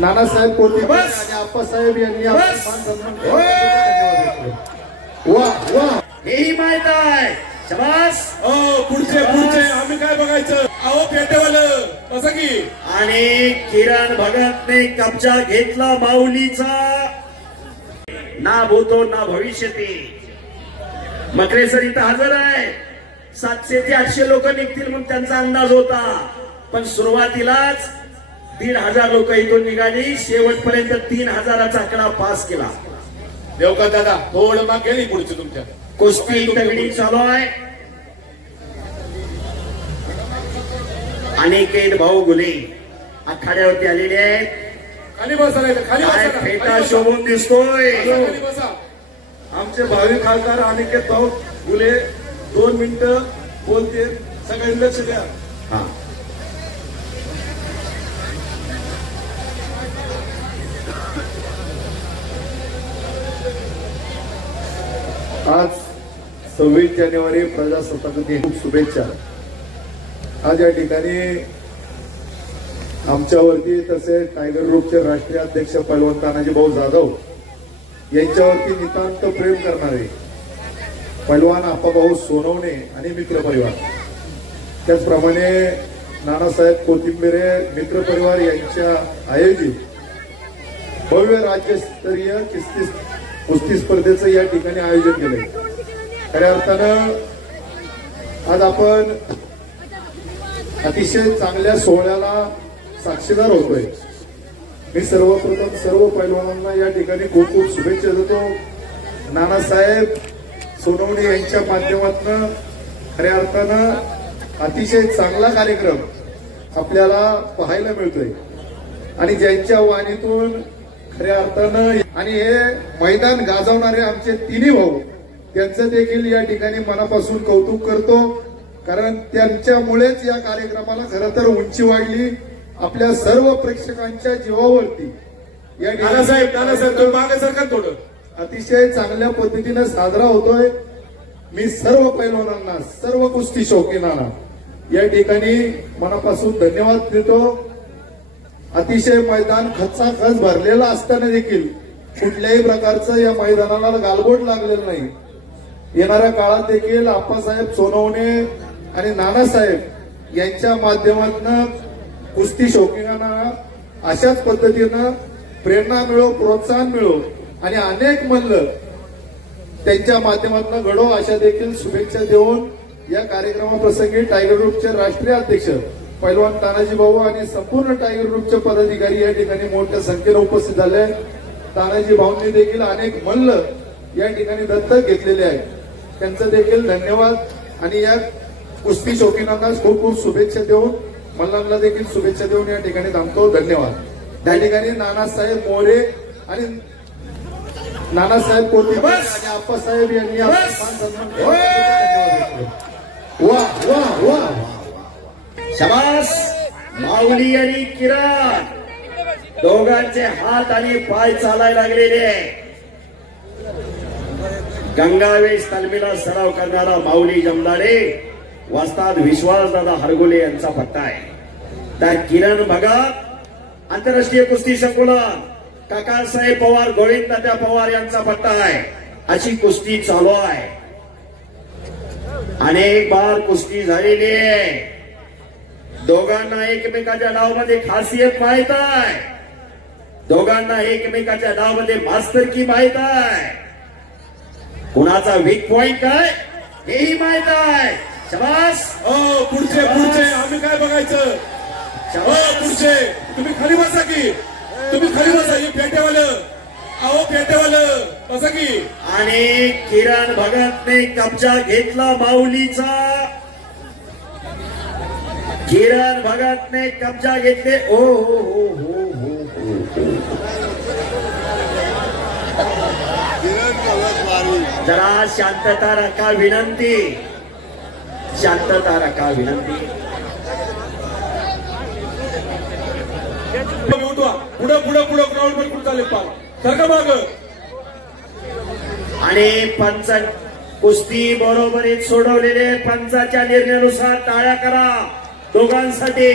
नानासाहेब कोथिंबीर आणि आप्पासाहेब यांनी मान सन्मान केला। वाह वाह, हेही माहित आहे। शाबास। पुढचे पुढचे आम्ही काय बघायचं, अहो पेटेवालं असं की। आणि किरण भगतने कब्जा घेतला माऊलीचा, ना भूतो ना भविष्यती। मकरे सर इथं हजर आहे। 700 ते 800 लोक निघतील म्हणून त्यांचा अंदाज होता, पण सुरुवातीलाच 1500 लोक इथून निघाली, शेवटपर्यंत 3000चा आकडा पास केला। देवका दादा थोडं माग गेली पुढचे तुमच्या। कुस्ती तगडी चालू आहे। अनिकेत भाऊ गुले आखाड्यावरती आलेले आहेत। खाली बसा, खाली बसा, फेटा शोभून दिसतोय। खाली बसा। आमचे भावी खासदार अनिकेत भाऊ गुले 2 मिनिटं बोलते, सगळ्यांनी लक्ष द्या। आज 26 जानेवारी प्रजासत्ताक दिन, खूप शुभेच्छा। आज या ठिकाणी आमच्यावरती तसे टायगर ग्रुपचे राष्ट्रीय अध्यक्ष पैलवान तानाजी भाऊ जाधव यांच्यावरती नितांत प्रेम करणारे पैलवान आप्पाभाऊ सोनवणे आणि मित्र परिवार, त्याचप्रमाणे नानासाहेब कोथिंबिरे मित्र परिवार यांच्या आयोजित भव्य राज्यस्तरीय कुस्ती स्पर्धेचं या ठिकाणी आयोजन केलंय। खऱ्या अर्थानं आज आपण अतिशय चांगल्या सोहळ्याला साक्षीदार होतोय। मी सर्वप्रथम सर्व पैलवानांना या ठिकाणी खूप खूप शुभेच्छा देतो। नानासाहेब सोनवणे यांच्या माध्यमातून खऱ्या अर्थानं अतिशय चांगला कार्यक्रम आपल्याला पाहायला मिळतोय आणि ज्यांच्या वाणीतून खऱ्या अर्थानं आणि हे मैदान गाजवणारे आमचे तिन्ही भाऊ, त्यांचं देखील या ठिकाणी मनापासून कौतुक करतो, कारण त्यांच्यामुळेच या कार्यक्रमाला खरं तर उंची वाढली आपल्या सर्व प्रेक्षकांच्या जीवावरती। या नानासाहेब मागे सरकार थोडं, अतिशय चांगल्या पद्धतीने साजरा होतोय। मी सर्व पैलवानांना, सर्व कुस्ती शौकीनांना या ठिकाणी मनापासून धन्यवाद देतो। अतिशय मैदान खचाखच भरलेलं असताना देखील कुठल्याही प्रकारचं या मैदानाला गालबोट लागलेलं नाही। येणाऱ्या काळात देखील आप्पासाहेब सोनवणे आणि नानासाहेब यांच्या माध्यमातून कुस्ती शौकीनांना अशाच पद्धतीनं प्रेरणा मिळो, प्रोत्साहन मिळो आणि अनेक मल्ल त्यांच्या माध्यमातून घडो अशा देखील शुभेच्छा देऊन या कार्यक्रमाप्रसंगी टायगर ग्रुपचे राष्ट्रीय अध्यक्ष पैलवान तानाजी भाऊ आणि संपूर्ण टायगर ग्रुपचे पदाधिकारी या ठिकाणी मोठ्या संख्येने उपस्थित झाले। तानाजी भाऊंनी देखील अनेक मल्ल या ठिकाणी दत्तक घेतलेले आहेत, त्यांचं देखील धन्यवाद आणि या कुस्ती शौकीनांना खूप खूप शुभेच्छा देऊन मल्लांना देखील शुभेच्छा देऊन या ठिकाणी थांबतो। धन्यवाद। त्या ठिकाणी नानासाहेब मोरे आणि नानासाहेब कोथिंबीर आणि आप्पासाहेब यांनी मान सन्मान केला। वाह वाह वाह, शाबास। माऊली आणि किरण दोघांचे हात आणि पाय चालायला लागलेले। गंगावेश तालमीला सराव करणारा माऊली जमदाडे, वस्ताद विश्वासदादा हरगुले यांचा पट्टा आहे। तर किरण भगत आंतरराष्ट्रीय कुस्ती संकुलन काकासाहेब पवार, गोविंद तात्या पवार यांचा पट्टा आहे। अशी कुस्ती चालू आहे, अनेक बार कुस्ती झालेली आहे। दोघांना एकमेकाच्या डावमध्ये खासियत माहित आहे, दोघांना एकमेकाच्या डावमध्ये मास्तरकी माहित आहे, कुणाचा वीक पॉइंट काय हेही माहित आहे। शाबास। पुढचे पुढचे आम्ही काय बघायचं, पुढचे तुम्ही खाली बसा की, तुम्ही खाली बसा। हे पेटेवालं, अहो पेटेवालं असं की। आणि किरण भगतने कब्जा घेतला माऊलीचा, किरण भगतने कब्जा घेतले। ओ हो हो हो हो, जरा शांतता राखा विनंती, शांतता राखा विनंती। पुढे पुढे पुढे ग्राउंड वर कुठं चालेल पाल सरका माग। आणि पंच कुस्ती बरोबरीत सोडवलेले पंचाच्या निर्णयानुसार टाळ्या करा दोघांसाठी।